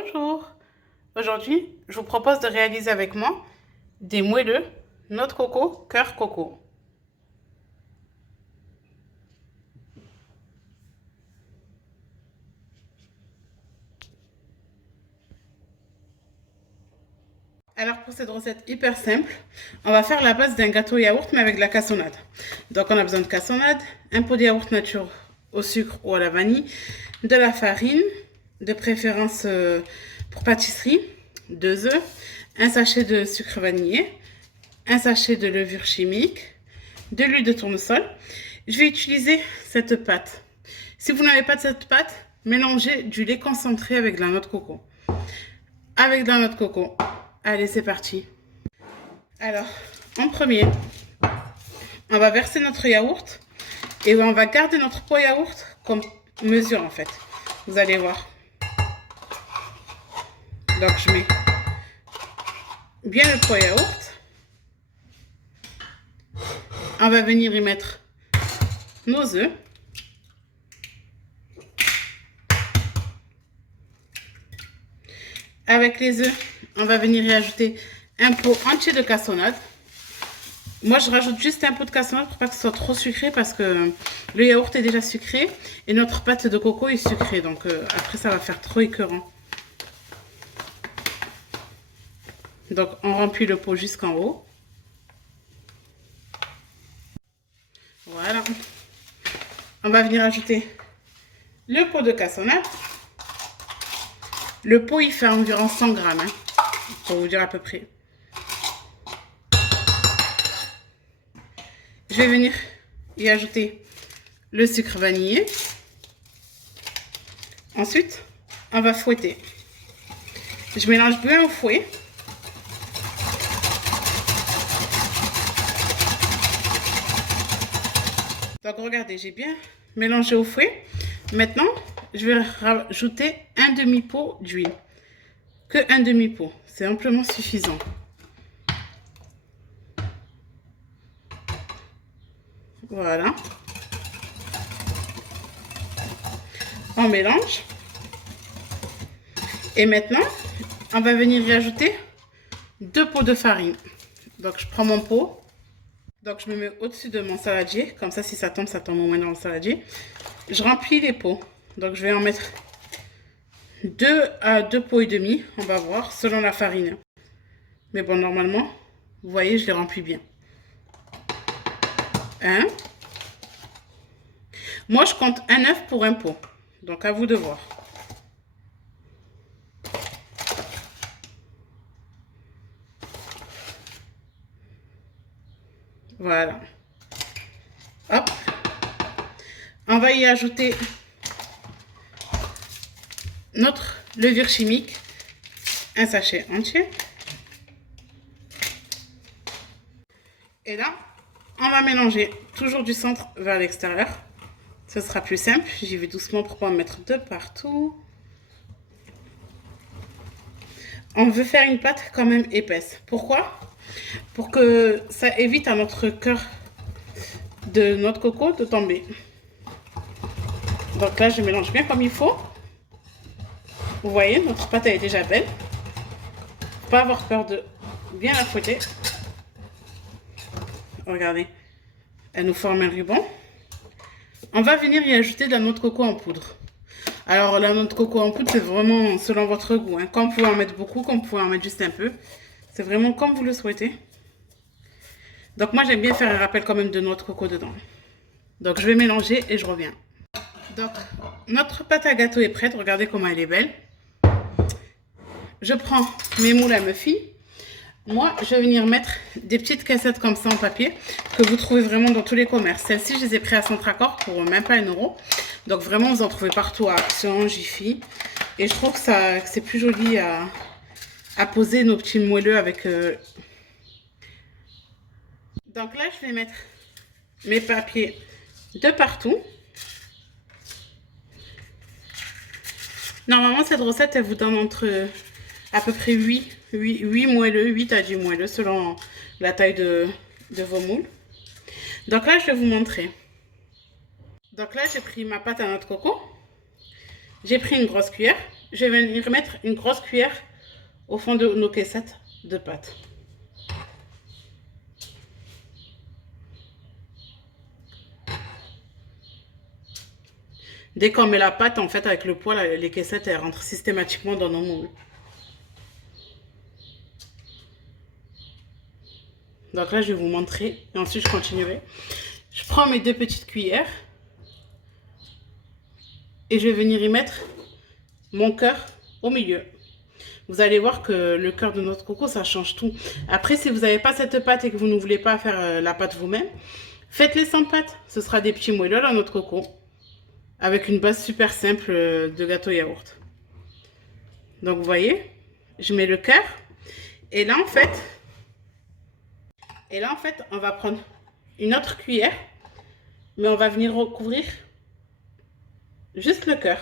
Bonjour, aujourd'hui je vous propose de réaliser avec moi des moelleux noix de coco, cœur coco. Alors pour cette recette hyper simple, on va faire la base d'un gâteau yaourt mais avec de la cassonade. Donc on a besoin de cassonade, un pot de yaourt nature au sucre ou à la vanille, de la farine, de préférence pour pâtisserie, 2 œufs, un sachet de sucre vanillé, un sachet de levure chimique, de l'huile de tournesol. Je vais utiliser cette pâte. Si vous n'avez pas de cette pâte, mélangez du lait concentré avec de la noix de coco. Avec de la noix de coco. Allez, c'est parti. Alors, en premier, on va verser notre yaourt et on va garder notre pot yaourt comme mesure en fait. Vous allez voir. Donc, je mets bien le pot yaourt. On va venir y mettre nos œufs. Avec les œufs, on va venir y ajouter un pot entier de cassonade. Moi, je rajoute juste un pot de cassonade pour pas que ce soit trop sucré parce que le yaourt est déjà sucré et notre pâte de coco est sucrée. Donc après, ça va faire trop écœurant. Donc, on remplit le pot jusqu'en haut. Voilà. On va venir ajouter le pot de cassonade. Le pot, il fait environ 100 grammes, hein, pour vous dire à peu près. Je vais venir y ajouter le sucre vanillé. Ensuite, on va fouetter. Je mélange bien au fouet. Donc, regardez, j'ai bien mélangé au fouet. Maintenant, je vais rajouter un demi-pot d'huile. Que un demi-pot, c'est amplement suffisant. Voilà. On mélange. Et maintenant, on va venir y ajouter 2 pots de farine. Donc, je prends mon pot. Donc, je me mets au-dessus de mon saladier. Comme ça, si ça tombe au moins dans le saladier. Je remplis les pots. Donc, je vais en mettre 2 à 2 pots et demi. On va voir, selon la farine. Mais bon, normalement, vous voyez, je les remplis bien. 1. Moi, je compte un œuf pour un pot. Donc, à vous de voir. Voilà. Hop. On va y ajouter notre levure chimique. Un sachet entier. Et là, on va mélanger toujours du centre vers l'extérieur. Ce sera plus simple. J'y vais doucement pour ne pas en mettre de partout. On veut faire une pâte quand même épaisse. Pourquoi? Pour que ça évite à notre cœur de notre coco de tomber. Donc là, je mélange bien comme il faut. Vous voyez, notre pâte elle est déjà belle. Faut pas avoir peur de bien la fouetter. Regardez, elle nous forme un ruban. On va venir y ajouter de la noix de coco en poudre. Alors, la noix de coco en poudre, c'est vraiment selon votre goût. Hein. Comme vous pouvez en mettre beaucoup, comme vous pouvez en mettre juste un peu. C'est vraiment comme vous le souhaitez. Donc, moi, j'aime bien faire un rappel quand même de noix de coco dedans. Donc, je vais mélanger et je reviens. Donc, notre pâte à gâteau est prête. Regardez comment elle est belle. Je prends mes moules à muffins. Moi, je vais venir mettre des petites cassettes comme ça en papier que vous trouvez vraiment dans tous les commerces. Celles-ci, je les ai prises à Centracor pour même pas 1 euro. Donc vraiment, vous en trouvez partout à Action, Jiffy. Et je trouve que c'est plus joli à poser nos petits moelleux avec... Donc là, je vais mettre mes papiers de partout. Normalement, cette recette, elle vous donne entre à peu près 8 moelleux, 8 à 10 moelleux selon la taille de vos moules. Donc là, je vais vous montrer. Donc là, j'ai pris ma pâte à noix de coco. J'ai pris une grosse cuillère. je vais venir mettre une grosse cuillère au fond de nos caissettes de pâte. Dès qu'on met la pâte, en fait, avec le poids, les caissettes, elles rentrent systématiquement dans nos moules. Donc là, je vais vous montrer et ensuite je continuerai. Je prends mes 2 petites cuillères et je vais venir y mettre mon cœur au milieu. Vous allez voir que le cœur de notre coco, ça change tout. Après, si vous n'avez pas cette pâte et que vous ne voulez pas faire la pâte vous-même, faites-les sans pâte. Ce sera des petits moelleux dans notre coco. Avec une base super simple de gâteau yaourt. Donc, vous voyez, je mets le cœur. Et là, en fait, on va prendre une autre cuillère. Mais on va venir recouvrir juste le cœur.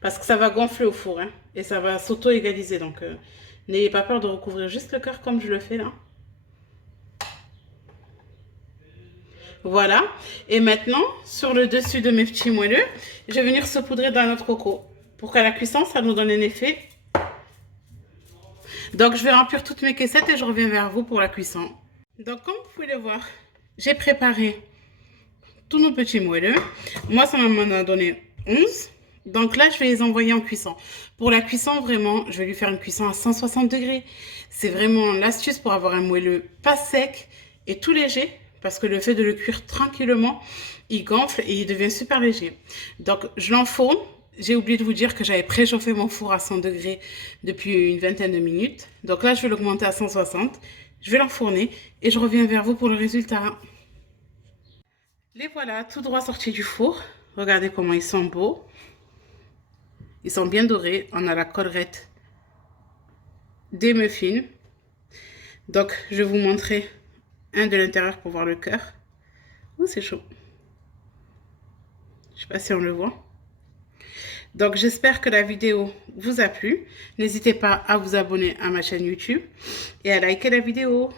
Parce que ça va gonfler au four. Hein, et ça va s'auto-égaliser. Donc, n'ayez pas peur de recouvrir juste le cœur comme je le fais là. Voilà. Et maintenant, sur le dessus de mes petits moelleux, je vais venir saupoudrer dans notre coco. Pour qu'à la cuisson, ça nous donne un effet. Donc, je vais remplir toutes mes caissettes et je reviens vers vous pour la cuisson. Donc, comme vous pouvez le voir, j'ai préparé tous nos petits moelleux. Moi, ça m'en a donné 11. Donc là, je vais les envoyer en cuisson. Pour la cuisson, vraiment, je vais lui faire une cuisson à 160 degrés. C'est vraiment l'astuce pour avoir un moelleux pas sec et tout léger. Parce que le fait de le cuire tranquillement, il gonfle et il devient super léger. Donc, je l'enfourne. J'ai oublié de vous dire que j'avais préchauffé mon four à 100 degrés depuis une vingtaine de minutes. Donc là, je vais l'augmenter à 160. Je vais l'enfourner et je reviens vers vous pour le résultat. Les voilà, tout droit sortis du four. Regardez comment ils sont beaux. Ils sont bien dorés. On a la collerette des muffins. Donc, je vais vous montrer un de l'intérieur pour voir le cœur. Ouh, c'est chaud. Je ne sais pas si on le voit. Donc, j'espère que la vidéo vous a plu. N'hésitez pas à vous abonner à ma chaîne YouTube et à liker la vidéo.